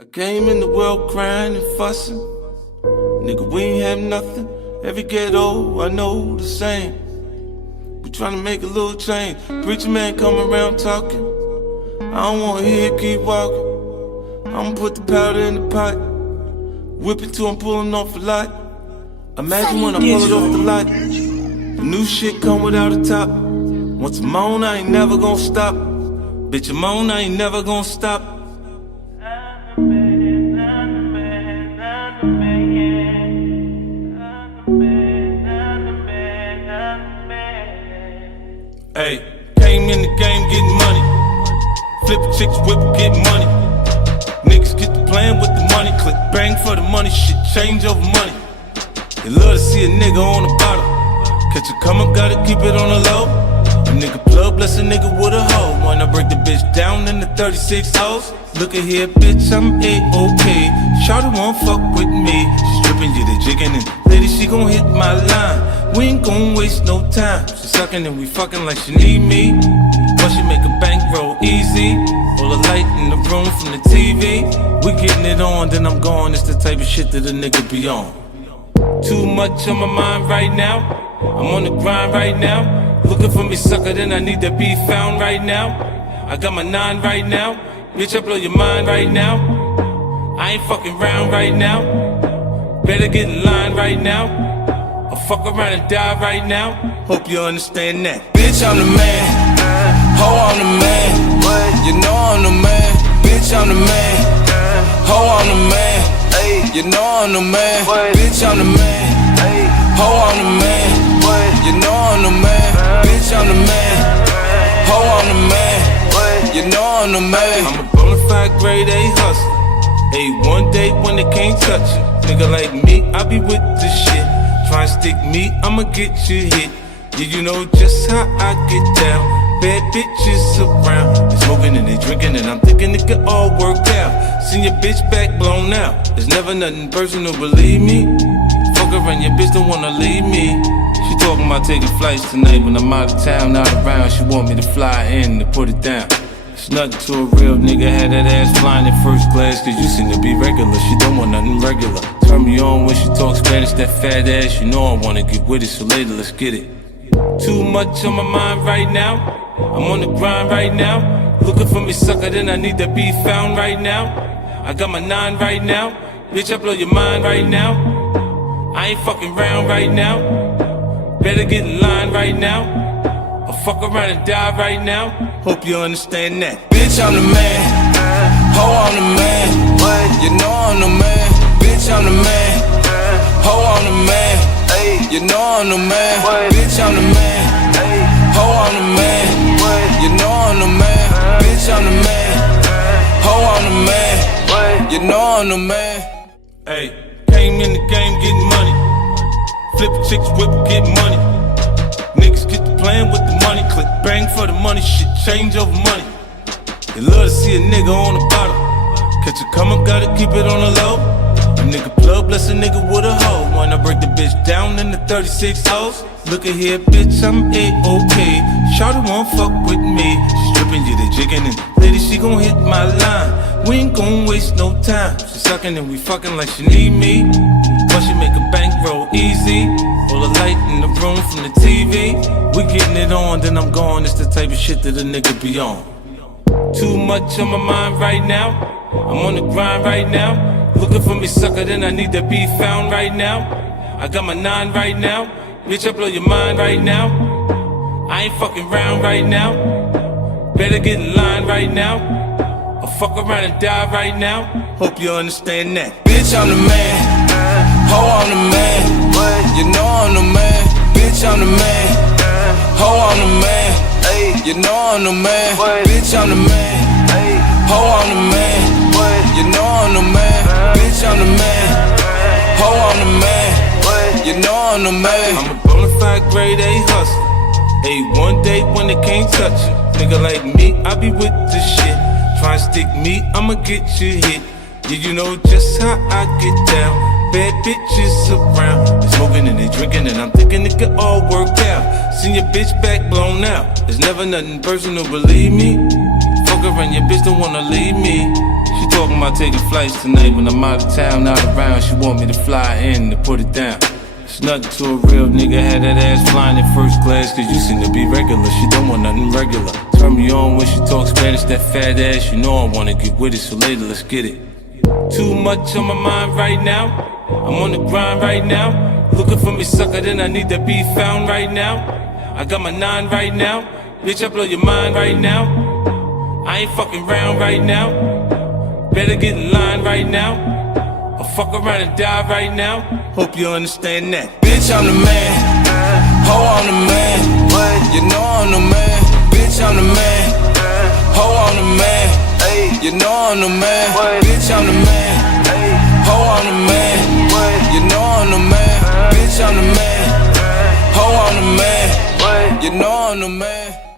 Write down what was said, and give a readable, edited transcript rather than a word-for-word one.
I came in the world crying and fussing. Nigga, we ain't have nothing. Every ghetto, I know the same. We tryna make a little change. Preacher man come around talking. I don't wanna hear it, keep walking. I'ma put the powder in the pot. Whip it till I'm pulling off a lot. Imagine when I pull it off the lot. The new shit come without a top. Once I'm on, I ain't never gonna stop. Bitch, I'm on, I ain't never gonna stop. Hey, came in the game getting money. Flip chicks, whip, get money. Niggas get the plan with the money. Click bang for the money, shit change over money. They love to see a nigga on the bottom. Catch a come up, gotta keep it on the low. A nigga plug, bless a nigga with a hoe. Wanna break the bitch down in the 36 hoes. Look at here, bitch, I'm A-OK. Shawty won't fuck with me. She stripping you the jigging and lady, she gon' hit my line. We ain't gon' waste no time. She sucking and we fucking like she need me. But she make a bankroll easy. All the light in the room from the TV. We getting it on, then I'm gone. It's the type of shit that a nigga be on. Too much on my mind right now. I'm on the grind right now. Looking for me, sucker, then I need to be found right now. I got my 9 right now. Bitch, I blow your mind right now. I ain't fucking round right now. Better get in line right now. I'll fuck around and die right now. Hope you understand that. Bitch, I'm the man. Ho, I'm the man. You know I'm the man. Bitch, I'm the man. Ho, I'm the man. You know I'm the man. Bitch, I'm the man. Ho, I'm the man. You know I'm the man. Bitch, I'm the man. Ho, I'm the man. You know I'm the man. I'm a bonafide grade A hustler. Hey, one day when they can't touch you. Nigga like me, I be with this shit. Try and stick me, I'ma get you hit. Yeah, you know just how I get down. Bad bitches around. They smoking and they drinking and I'm thinking it could all work out. Seen your bitch back blown out. There's never nothing personal, believe me. Fuck around, your bitch don't wanna leave me. She talking about taking flights tonight when I'm out of town, not around. She want me to fly in to put it down. It's nothing to a real nigga, had that ass flying in first class. Cause you seem to be regular, she don't want nothing regular. Turn me on when she talks Spanish, that fat ass. You know I wanna get with it, so later let's get it. Too much on my mind right now. I'm on the grind right now. Looking for me, sucker, then I need to be found right now. I got my 9 right now. Bitch, I blow your mind right now. I ain't fucking round right now. Better get in line right now. I'll fuck around and die right now. Hope you understand that. Bitch, I'm the man. Ho, I'm the man. You know I'm the man. Bitch, I'm the man. Ho, I'm the man. You know I'm the man. Bitch, I'm the man. Ho, I'm the man. You know I'm the man. Bitch, I'm the man. Ho, I'm the man. You know I'm the man. Hey, came in the game getting money. Flip chicks, whip, get money. Niggas get the plan with the money. Click bang for the money, shit change over money. They love to see a nigga on the bottom. Catch a come up, gotta keep it on the low. A nigga plug, bless a nigga with a hoe. Wanna break the bitch down in the 36 hoes. Look at here, bitch, I'm A-OK. Shawty won't fuck with me. She stripping you the jigging and lady, she gon' hit my line. We ain't gon' waste no time. She sucking and we fucking like she need me. But she make a bankroll easy. All the light in the room from the TV. We getting it on, then I'm gone. It's the type of shit that a nigga be on. Too much on my mind right now. I'm on the grind right now. Looking for me, sucker, then I need to be found right now. I got my 9 right now. Bitch, I blow your mind right now. I ain't fucking round right now. Better get in line right now. I'll fuck around and die right now. Hope you understand that. Bitch, I'm the man. Ho, I'm the man. You know I'm the man. Bitch, I'm the man. Ho, I'm the man. You know I'm the man. Bitch, I'm the man. Ho, I'm the man. You know I'm the man. Bitch, I'm the man. Ho, I'm the man. You know I'm the man. I'm a bonafide grade A hustler. Hey, one day when they can't touch you. Nigga like me, I be with this shit. Try and stick me, I'ma get you hit. Yeah, you know just how I get down. Bad bitches around. They smoking and they drinking and I'm thinking it could all work out. Seen your bitch back blown out. There's never nothing personal, believe me. Fuck around, your bitch don't wanna leave me. She talking about taking flights tonight. When I'm out of town, not around, she want me to fly in to put it down. It's nothing to a real nigga, had that ass flying in first class. Cause you seem to be regular, she don't want nothing regular. Turn me on when she talks Spanish, that fat ass. You know I wanna get with it, so later let's get it. Too much on my mind right now, I'm on the grind right now. Looking for me sucker, then I need to be found right now. I got my 9 right now, bitch I blow your mind right now. I ain't fucking round right now, better get in line right now. I'll fuck around and die right now. Hope you understand that. Bitch, I'm the man. Ho, I'm the man. You know I'm the man. Bitch, I'm the man. Ho, I'm the man. You know I'm the man. Bitch, I'm the man. Ho, I'm the man. You know I'm the man. Bitch, I'm the man. Ho, I'm the man. You know I'm the man.